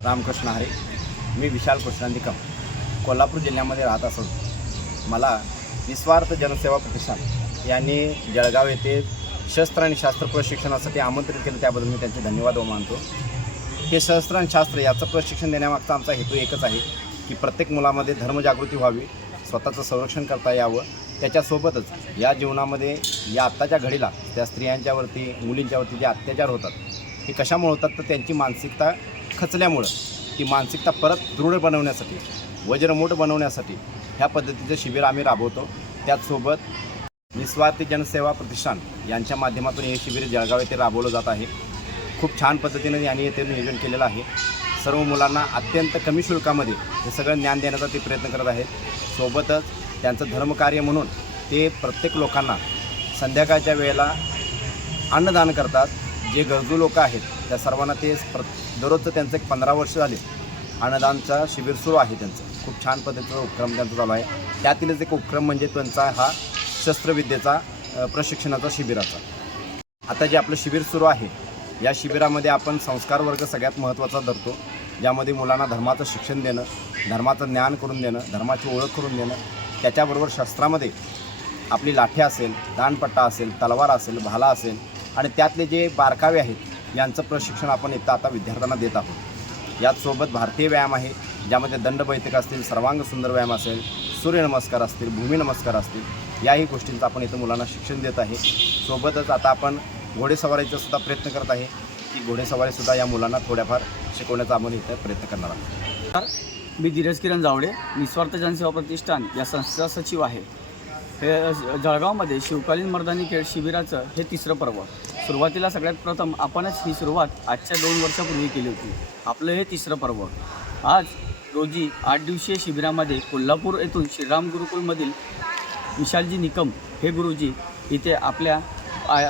रामकृष्ण हरे. मी विशाल कृष्ण निकम कोल्हापूर जिल्ह्यामध्ये राहत असून मला निस्वार्थ जनसेवा प्रतिष्ठान यांनी जळगाव येथे शस्त्र आणि शास्त्र प्रशिक्षणासाठी आमंत्रित केलं, त्याबद्दल मी त्यांचे धन्यवाद मानतो. हे शस्त्र आणि शास्त्र याचं प्रशिक्षण देण्यामागचा आमचा हेतू एकच आहे की प्रत्येक मुलामध्ये धर्मजागृती व्हावी, स्वतःचं संरक्षण करता यावं. त्याच्यासोबतच या जीवनामध्ये या आत्ताच्या घडीला त्या स्त्रियांच्यावरती मुलींच्यावरती जे अत्याचार होतात हे कशामुळे होतात, तर त्यांची मानसिकता खचल्यामुळं ती मानसिकता परत दृढ बनवण्यासाठी, वज्रमूठ बनवण्यासाठी ह्या पद्धतीचं शिबिर आम्ही राबवतो. त्याचसोबत निस्वार्थी जनसेवा प्रतिष्ठान यांच्या माध्यमातून हे शिबिर जळगाव येथे राबवलं जात आहे. खूप छान पद्धतीने यांनी येथे नियोजन केलेलं आहे. सर्व मुलांना अत्यंत कमी शुल्कामध्ये हे सगळं ज्ञान देण्याचा ते प्रयत्न करत आहेत. सोबतच त्यांचं धर्मकार्य म्हणून ते प्रत्येक लोकांना संध्याकाळच्या वेळेला अन्नदान करतात. जे गरजू लोक आहेत त्या सर्वांना ते दररोजचं त्यांचं 15 वर्ष झाले अन्नदानचा शिबिर सुरू आहे. त्यांचं खूप छान पद्धतीचा उपक्रम त्यांचा चालू आहे. त्यातीलच एक उपक्रम म्हणजे त्यांचा हा शस्त्रविद्येचा प्रशिक्षणाचा शिबिराचा. आता जे आपलं शिबिर सुरू आहे या शिबिरामध्ये आपण संस्कार वर्ग सगळ्यात महत्त्वाचा धरतो, ज्यामध्ये मुलांना धर्माचं शिक्षण देणं, धर्माचं ज्ञान करून देणं, धर्माची ओळख करून देणं. त्याच्याबरोबर शस्त्रामध्ये आपली लाठी असेल, दांडपट्टा असेल, तलवार असेल, भाला असेल आणि त्यातले जे बारकावे आहेत यांचं प्रशिक्षण आपण इथं आता विद्यार्थ्यांना देत आहोत. याचसोबत भारतीय व्यायाम आहे, ज्यामध्ये दंडबैठक असतील, सर्वांग सुंदर व्यायाम असेल, सूर्यनमस्कार असतील, भूमिनमस्कार असतील, याही गोष्टींचं आपण इथं मुलांना शिक्षण देत आहे. सोबतच आता आपण घोडेसवारीचा सुद्धा प्रयत्न करत आहे की घोडेसवारीसुद्धा या मुलांना थोड्याफार शिकवण्याचा आपण इथं प्रयत्न करणार आहोत. मी धीरज किरण जावडे, निस्वार्थ जनसेवा प्रतिष्ठान या संस्थेचा सचिव आहे. हे जळगावमध्ये शिवकालीन मर्दानी खेळ शिबिराचं हे तिसरं पर्व. सुरुवातीला सगळ्यात प्रथम आपणच ही सुरुवात आजच्या 2 वर्षापूर्वी केली होती. आपलं हे तिसरं पर्व. आज रोजी 8 दिवसीय शिबिरामध्ये कोल्हापूर येथून श्रीराम गुरुकुलमधील विशालजी निकम हे गुरुजी इथे आपल्या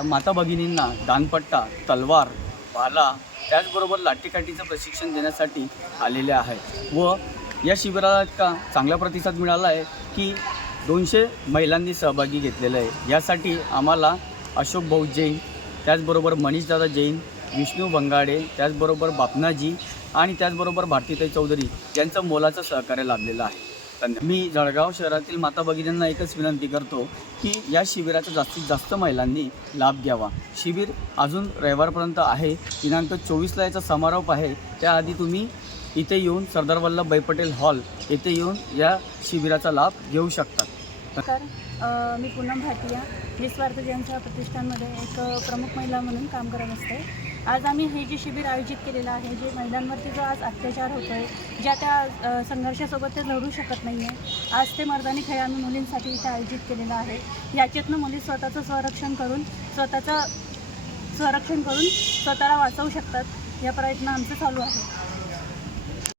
माता भगिनींना दानपट्टा, तलवार, भाला त्याचबरोबर लाठीकाठीचं प्रशिक्षण देण्यासाठी आलेले आहेत. व या शिबिराला इतका चांगला प्रतिसाद मिळाला आहे की 200 महिलांनी सहभागी घेतलेलं आहे. यासाठी आम्हाला अशोक भाऊ जैन, त्याचबरोबर मनीषदादा जैन, विष्णू बंगाडे, त्याचबरोबर बापनाजी आणि त्याचबरोबर भारतीताई चौधरी यांचं मोलाचं सहकार्य लाभलेलं आहे. मी जळगाव शहरातील माता भगिनींना एकच विनंती करतो की या शिबिराचा जास्तीत जास्त महिलांनी लाभ घ्यावा. शिबिर अजून रविवारपर्यंत आहे. दिनांक 24ला याचा समारोप आहे. त्याआधी तुम्ही इथे येऊन सरदार वल्लभभाई पटेल हॉल येथे येऊन या शिबिराचा लाभ घेऊ शकतात. मी पूनम भाटिया निस्वार्थ जनसेवा प्रतिष्ठानमध्ये एक प्रमुख महिला म्हणून काम करत असते. आज आम्ही हे जे शिबिर आयोजित केलेलं आहे, जे महिलांवरती जो आज अत्याचार होतो आहे, ज्या त्या संघर्षासोबत ते लढू शकत नाही आहे, आज ते मर्दानी खेळ आम्ही मुलींसाठी इथे आयोजित केलेलं आहे. याच्यातनं मुली स्वतःचं संरक्षण करून स्वतःला वाचवू शकतात. या प्रयत्न आमचं चालू आहे.